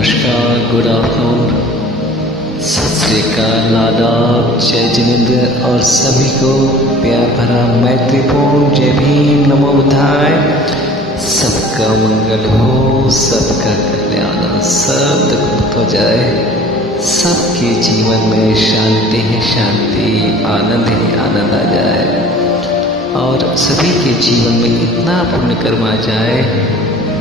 नमस्कार, good afternoon, सत श्री अकाल, आदाब, जय जिनेंद्र और सभी को प्यार भरा मैत्रीपूर्ण जय भीम, नमो बुद्धाय। सबका मंगल हो, सबका कल्याण, सब दुख मुक्त हो जाए, सबके जीवन में शांति ही शांति, आनंद ही आनंद आ जाए और सभी के जीवन में इतना पुण्य कर्म आ जाए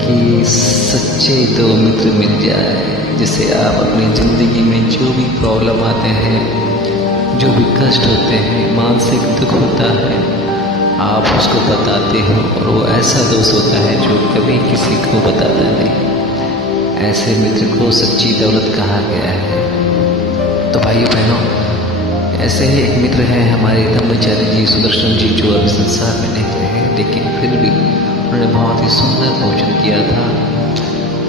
कि सच्चे दो मित्र मिल जाए, जिसे आप अपनी ज़िंदगी में जो भी प्रॉब्लम आते हैं, जो भी कष्ट होते हैं, मानसिक दुख होता है, आप उसको बताते हो और वो ऐसा दोस्त होता है जो कभी किसी को बताता नहीं। ऐसे मित्र को सच्ची दौलत कहा गया है। तो भाइयों बहनों, ऐसे ही एक मित्र हैं हमारे धम्मचारी जी, सुदर्शन जी, जो अभी संसार में नहीं रहे, लेकिन फिर भी उन्होंने बहुत ही सुंदर भोजन किया था।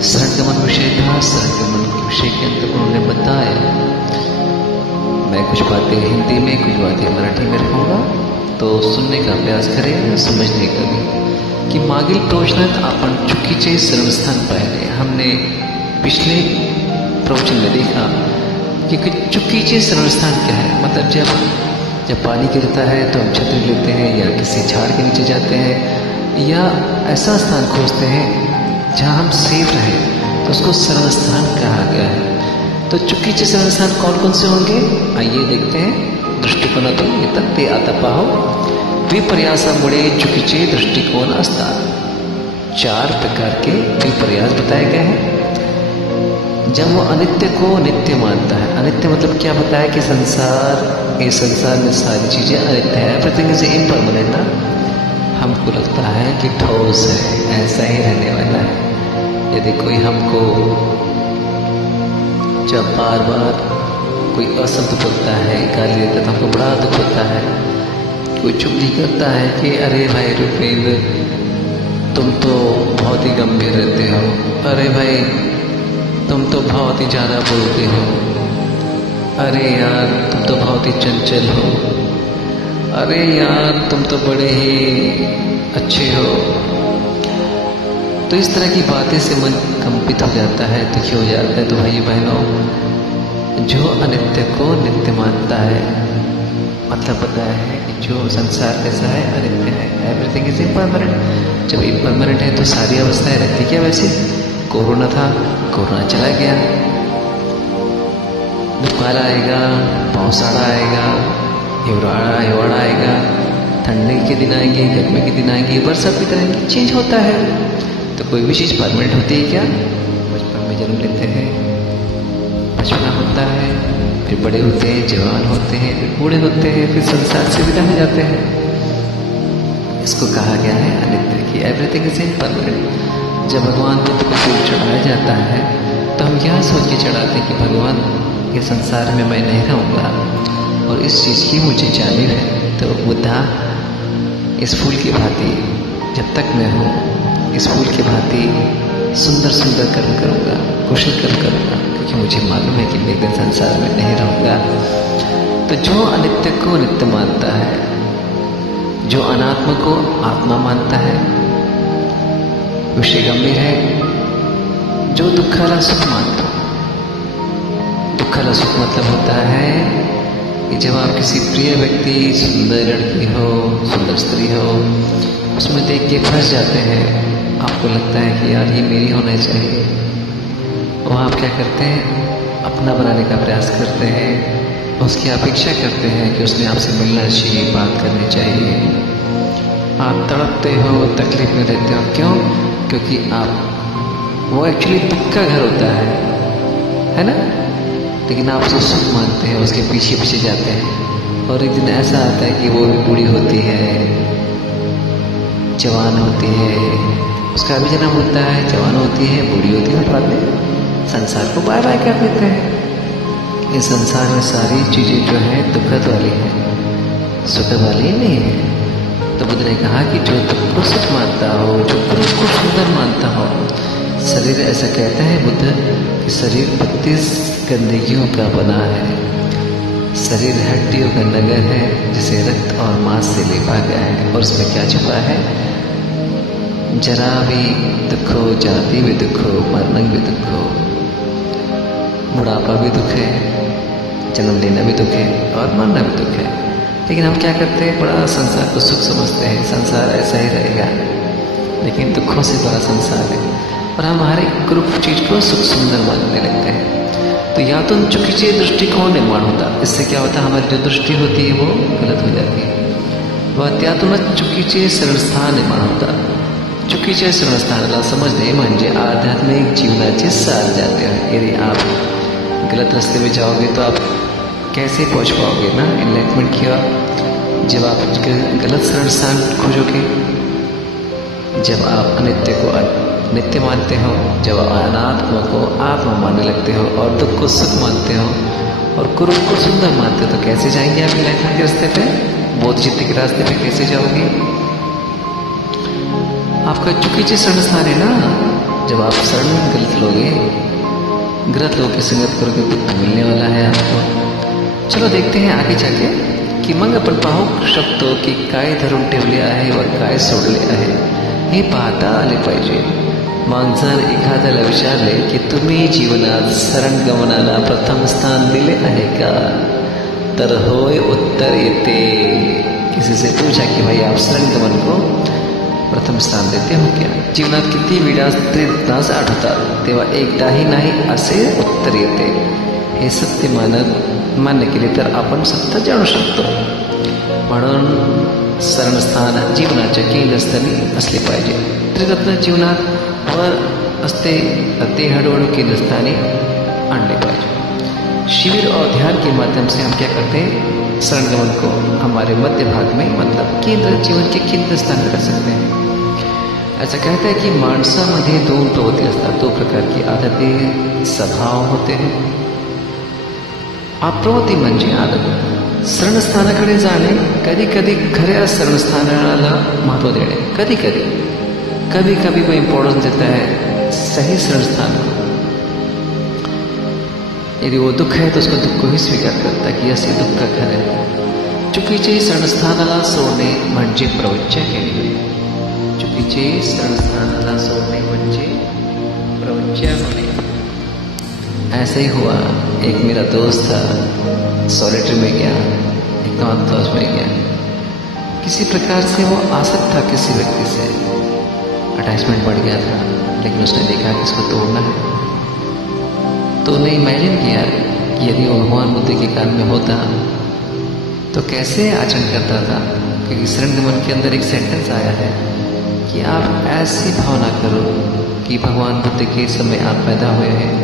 सरगमन विषय था, सरगमन के विषय के अंदर उन्होंने बताया। मैं कुछ बातें हिंदी में, कुछ बातें मराठी में रखूँगा, तो सुनने का अभ्यास करें, समझने का भी। कि मागील प्रवचनात आपण चुकीचे श्रमस्थान पाहिले। हमने पिछले प्रवचन में देखा कि चुकीचे श्रमस्थान क्या है। मतलब जब पानी गिरता है तो हम छतरी लेते हैं या किसी झाड़ के नीचे जाते हैं या ऐसा स्थान खोजते हैं जहाँ हम सेफ रहें, तो उसको शरणस्थान कहा गया है। तो चुकीचे शरणस्थान कौन कौन से होंगे, आइए देखते हैं। दृष्टिकोनातून येतात ते आता पाहू। विपर्यासामुळे चुकीचे दृष्टिकोन असतात। 4 प्रकार के विपर्यास बताए गए हैं। जब वो अनित्य को नित्य मानता है, अनित्य मतलब क्या बताया कि ये संसार में सारी चीज़ें अनित्य है, एवरीथिंग इज इम्परमानेंट ना। हमको लगता है कि ठोस है, ऐसा ही रहने वाला है। यदि कोई हमको जब बार बार कोई अशब्द बोलता है, गाली देता है, तो हमको बड़ा दुख होता है। कोई चुगली करता है कि अरे भाई रुपेंद्र, तुम तो बहुत ही गंभीर रहते हो, अरे भाई तुम तो बहुत ही ज़्यादा बोलते हो, अरे यार तुम तो बहुत ही चंचल हो, अरे यार तुम तो बड़े ही अच्छे हो। तो इस तरह की बातें से मन कंपित हो जाता है, दुखी हो जाता है। तो भाई बहनों, जो अनित्य को नित्य मानता है, मतलब बताया है कि जो संसार कैसा है, अनित्य है, एवरीथिंग इज इम्परमानेंट। जब इम्परमानेंट है तो सारी अवस्थाएं रहती क्या। वैसे कोरोना था, कोरोना चला गया, दुकाल आएगा, पावसाड़ा आएगा, हिवाड़ा आएगा, ठंडी के दिन आएंगे, गर्मी के दिन आएंगे, बरसात के दिन आएंगे, चेंज होता है। तो कोई भी चीज़ परमानेंट होती है क्या। बचपन में जन्म लेते हैं, बचपना होता है, फिर बड़े होते हैं, जवान होते हैं, फिर बूढ़े होते हैं, फिर संसार से विदा हो जाते हैं। इसको कहा गया है अनित्य की, एवरीथिंग इज इम्परमानेंट। जब भगवान बुद्ध को फूल चढ़ाया जाता है तो हम यह सोच के चढ़ाते हैं कि भगवान के संसार में मैं नहीं रहूँगा और इस चीज़ की मुझे जानिब है। तो बुद्धा, इस फूल की भांति जब तक मैं हूँ, इस फूल की भांति सुंदर सुंदर कर्म करूँगा, कुशल कर्म करूँगा, क्योंकि मुझे मालूम है कि मैं एक दिन संसार में नहीं रहूँगा। तो जो अनित्य को नित्य मानता है, जो अनात्मा को आत्मा मानता है, विषय गंभीर है। जो दुखाला सुख मानता, दुखाला सुख मतलब होता है कि जब आप किसी प्रिय व्यक्ति, सुंदर लड़की हो, सुंदर स्त्री हो, उसमें देख के फंस जाते हैं, आपको लगता है कि यार ये मेरी होना चाहिए, और आप क्या करते हैं, अपना बनाने का प्रयास करते हैं, उसकी अपेक्षा करते हैं कि उसने आपसे मिलना चाहिए, बात करनी चाहिए। आप तड़पते हो, तकलीफ में रहते हो, क्यों? क्योंकि वो एक्चुअली दुख का घर होता है ना, लेकिन आप उसे सुख मानते हैं, उसके पीछे पीछे जाते हैं। और एक दिन ऐसा आता है कि वो भी बूढ़ी होती है, जवान होती है, उसका भी जन्म होता है, जवान होती है, बूढ़ी होती है, बाद में संसार को बाय बाय कर देते हैं। इस संसार में सारी चीज़ें जो हैं दुखद वाली हैं, सुखद वाली नहीं है। तो बुद्ध ने कहा कि जो दुख को सुख मानता हो, जो पुरुष को सुंदर मानता हो, शरीर ऐसा कहता है बुद्ध कि शरीर 32 गंदगियों का बना है। शरीर हड्डियों का नगर है जिसे रक्त और मांस से लेपा गया है, और उसमें क्या छुपा है, जरा भी दुखो, जाति भी दुखो, मरण भी दुखो, बुढ़ापा भी दुख है, जन्म लेना भी दुख है और मरना भी दुख है। लेकिन हम क्या करते हैं, बड़ा संसार को सुख समझते हैं, संसार ऐसा ही रहेगा, लेकिन दुखों से बड़ा संसार है। और हम हर एक ग्रुप चीज को सुख सुंदर मानने लगते हैं। तो या तो चुकीचे दृष्टिकोण निर्माण होता, इससे क्या होता है, हमारी जो दृष्टी होती है वो गलत हो जाती है। त्यातूनच चुकीचे शरणस्थान निर्माण होता। चुकीचे शरणस्थानाला समजणे म्हणजे आध्यात्मिक जीवनाचे सार जाते हैं। यदि आप गलत रास्ते में जाओगे तो आप कैसे पहुंच पाओगे ना एनलाइटमेंट की ओर? जब आप गलत शरणस्थान खोजोगे, जब आप अनित्य को नित्य मानते हो, जब अनात्मा को आत्मा मानने लगते हो और दुख को सुख मानते हो और कुरूप को सुंदर मानते हो, तो कैसे जाएंगे आप एनलाइटमेंट के रास्ते पे, बोध चित्त के रास्ते पे कैसे जाओगे? आपका चुकीचे शरण स्थान है ना। जब आप शरण गलत लोगे, गलत लोगों की संगत करोगे, दुख मिलने वाला है आपको। चलो देखते हैं आगे जाके की मग आपण पाहू शकतो की काय धरून ठेवले आहे व काय सोडले आहे हे पाहता आले पाहिजे। मग जर एखाद्याला विचारले की तुम्ही जीवनात शरण गमनाला प्रथम स्थान दिले आहे का, तर होय उत्तर येते। किसी से पूछा कि भाई आप शरण गमन को प्रथम स्थान देते हो क्या? जीवनात किती वेळा त्रास आढळतात तेव्हा एकदाही नाही असे उत्तर येते। हे सत्य मान्य केले तर आपण सत्य जाणू शकतो। म्हणून शरणस्थान जीवनाच्या केंद्रस्थानी असले पाहिजे। त्रिरत्न जीवनात वर असते ते हळूहळू केंद्रस्थानी आणले पाहिजे। शिविर और ध्यान के माध्यम से हम क्या करते हैं, शरण गमन को हमारे मध्य भाग में मतलब केंद्र जीवन के केंद्र स्थान में कर सकते हैं। ऐसा कहता है कि माणसामध्ये दोन प्रवृत्ती असतात, दो प्रकार की आदतें स्वभाव होते हैं। प्रवृत्ती म्हणजे आदत। शरणस्थानाकडे जाणे, कधी कधी खऱ्या शरणस्थानाला महत्व देणे, कभी कभी वो इम्पोर्टेंस देता है सही शरणस्थान को। यदि वो दुख है तो उसको दुख को ही स्वीकार करता है कि असे दुःख का घर है। चुकीचे शरणस्थानाला सोडणे म्हणजे प्रवृत्त्या केली। चुकीचे शरणस्थानाला सोडणे म्हणजे प्रवृत्त्या होणे। ऐसे ही हुआ, एक मेरा दोस्त था, सॉलिटरी में गया, एकांतवास में गया। किसी प्रकार से वो आसक्त था किसी व्यक्ति से, अटैचमेंट बढ़ गया था, लेकिन उसने देखा कि इसको तोड़ना है। तो उन्हें इमेजिन किया कि यदि वो भगवान बुद्ध के काल में होता तो कैसे आचरण करता था। क्योंकि शरण गमन के अंदर एक सेंटेंस आया है कि आप ऐसी भावना करो कि भगवान बुद्ध के समय आप पैदा हुए हैं,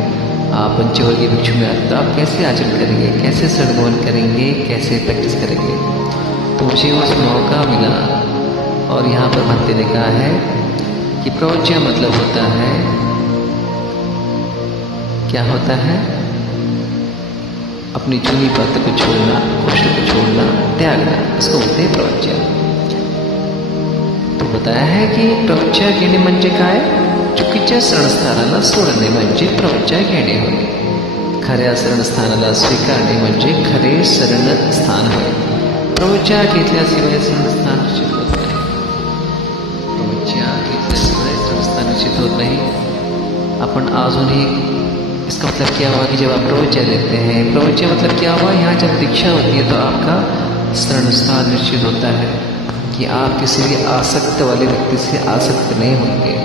आप पंचवर्गीय भिक्षु में आते, तो आप कैसे आचरण करेंगे, कैसे शरण गमन करेंगे, कैसे प्रैक्टिस करेंगे। तो मुझे उस मौका मिला और यहाँ पर भक्ति ने कहा है कि प्रवृत्तियाँ मतलब होता है, क्या होता है, अपनी जूनी बातों को छोड़ना, कौशल को छोड़ना, त्यागना, इसको बोलते हैं प्रवृत्तियाँ। तो बताया है कि प्रवृत्तियाँ घेणे म्हणजे काय, चुकीच्या शरणस्थानाला सोडणे म्हणजे प्रवृत्तियाँ घेणे होय। खऱ्या शरणस्थानाला स्वीकारणे म्हणजे खरे शरणस्थान होय। प्रवृत्तियाँ घेतल्याशिवाय शरणस्थान निश्चित होत नाही। प्रवृत्तियाँ घेतल्याशिवाय शरणस्थान निश्चित होत नाही। अपन अजूनही इसका मतलब क्या हुआ कि जब आप प्रवृत्तियाँ लेते हैं, प्रवृत्तियाँ मतलब क्या हुआ, यहाँ जब दीक्षा होती है तो आपका शरणस्थान निश्चित होता है कि आप किसी भी आसक्त वाले व्यक्ति से आसक्त नहीं होंगे।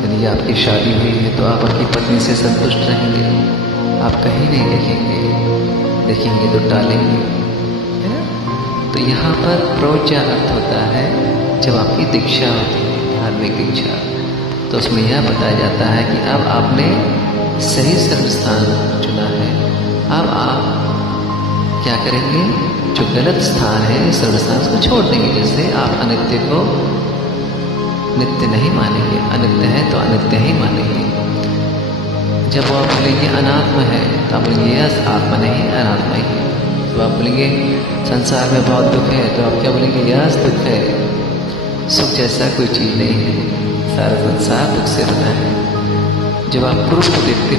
यदि आपकी शादी हुई है तो आप आपकी पत्नी से संतुष्ट रहेंगे, आप कहीं नहीं देखेंगे तो टालेंगे, है ना। तो यहाँ पर प्रवृत्तियाँ अर्थ होता है जब आपकी दीक्षा होती है, धार्मिक दीक्षा, तो उसमें यह बताया जाता है कि अब आपने सही शरणस्थान चुना है। अब आप क्या करेंगे, जो गलत स्थान है शरणस्थान उसको छोड़ देंगे। जैसे आप अनित्य को नित्य नहीं मानेंगे, अनित्य है तो अनित्य ही मानेंगे। जब वो आप बोलेंगे अनात्मा है तो आप बोलेंगे यस आत्मा नहीं अनात्मा ही है। तो आप बोलेंगे संसार में बहुत दुख है तो आप क्या बोलेंगे, यस दुख है, सुख जैसा कोई चीज़ नहीं है, सारा संसार दुख से बना है। जब आप पुरुष को देखते